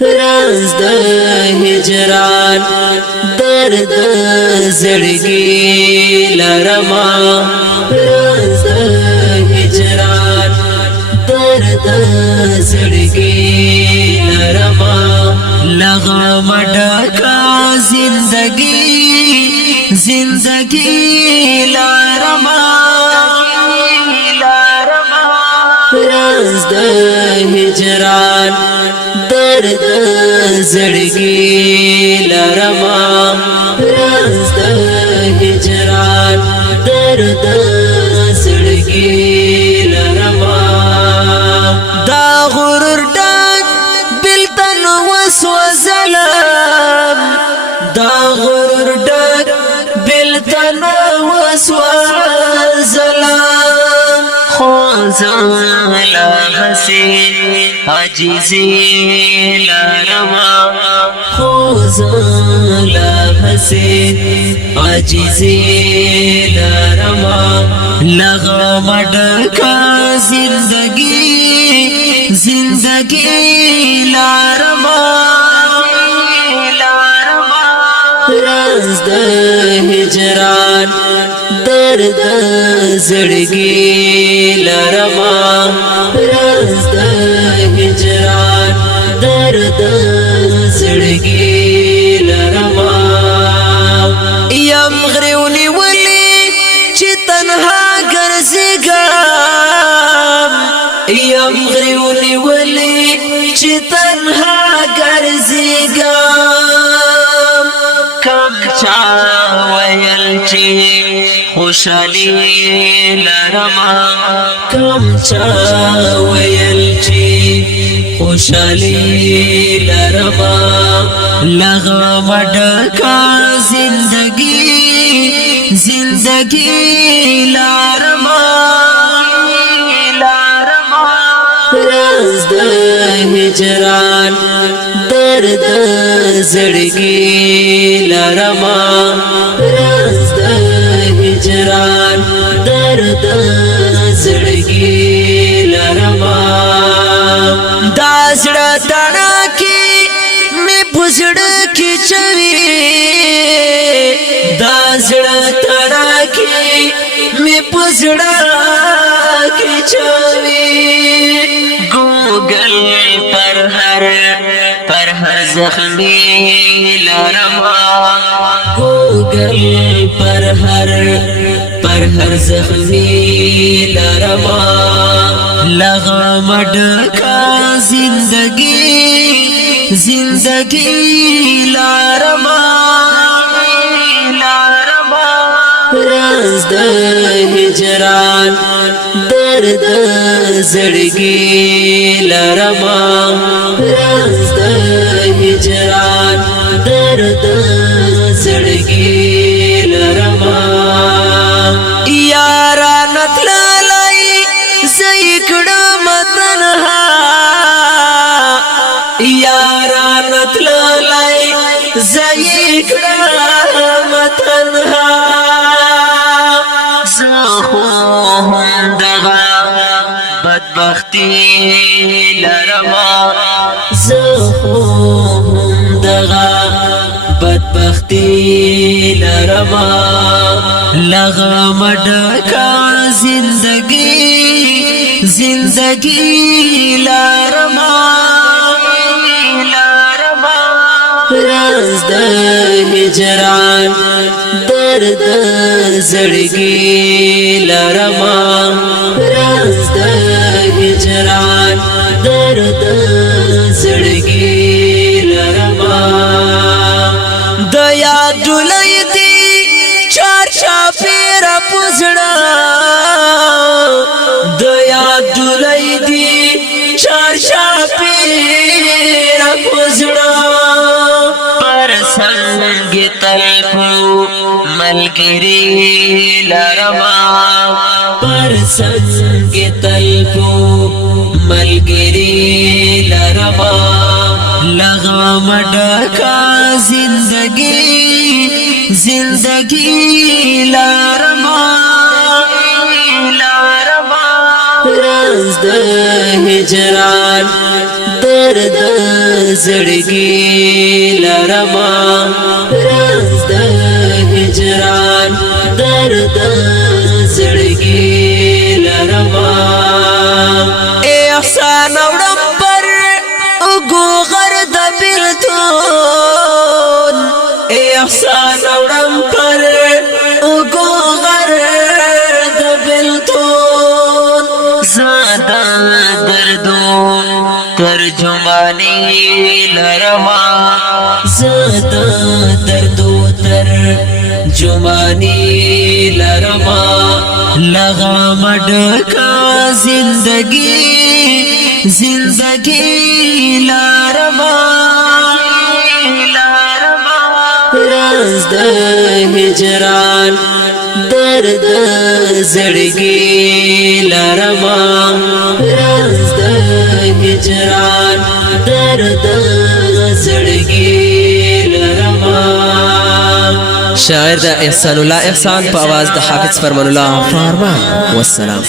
راز د هجران درد زړګي لرما راز د هجران درد زړګي لرما لغم ډکا زندگی لرما راز د هجران درد زړګي لرما راز د هجران درد زړګي لرما دا غرور ډک بلتن وسوسلم دا غرور ډک بلتن وسوسلم خوزالا حسی عجیزی لرما خوزالا حسی عجیزی لرما لغم ډکا زندگی لرما راز د هجران درد زړګي لرما راز د هجران درد زړګي لرما یم غریونی ولی چې تنها ګرځېږم یم غریونی ولی چې تنها ګرځېږم کم چا ویل چې خوشالي لرما کم چا ویل چې خوشالي لرما لغم ډکا زندگی لرما راز د هجران درد زړګي لرما راز د هجران درد زړګي لرما دا زړه تړاکي مې پزړه کې چوي دا زړه تړاکي مې پزړه کې چوي گوگل پر ہر زخمی لرما گوگل پر ہر زخمی لرما لغم ډکا زندگی لرما راز د هجران درد زړګي لرما راز د هجران درد زړګي لرما یارا نتلای زیکړه متنها یارا نتلای زیکړه متنها زخم دغا بدبختی لرما زخم دغا بدبختی لرما لغم ډکا زندگی لرما راز د هجران درد زړګي لرما راز د هجران درد زړګي لرما د یاد ډولۍ دی چار چاپیره پزړه د یاد ډولۍ دی چار چاپیره پزړه سنگ تلفو ملګری لرما پر سنگ تلفو ملګری لرما لغم ډکا زندگی لرما راز د هجران درد زړګي لرما راز د هجران درد زړګي لرما احسان وړم پر وګور د بیلتون احسان وړم پر وګور د بیلتون زادا دردو ترجمانی لرما زادا دردو ترجمانی لرما لغام ډکا زندگی لرما راز د هجران درد زړګي لرما راز د هجران درد زړګي لرما شاعر د احسان الله احسان په आवाज د حافظ فرمان الله فرمان والسلام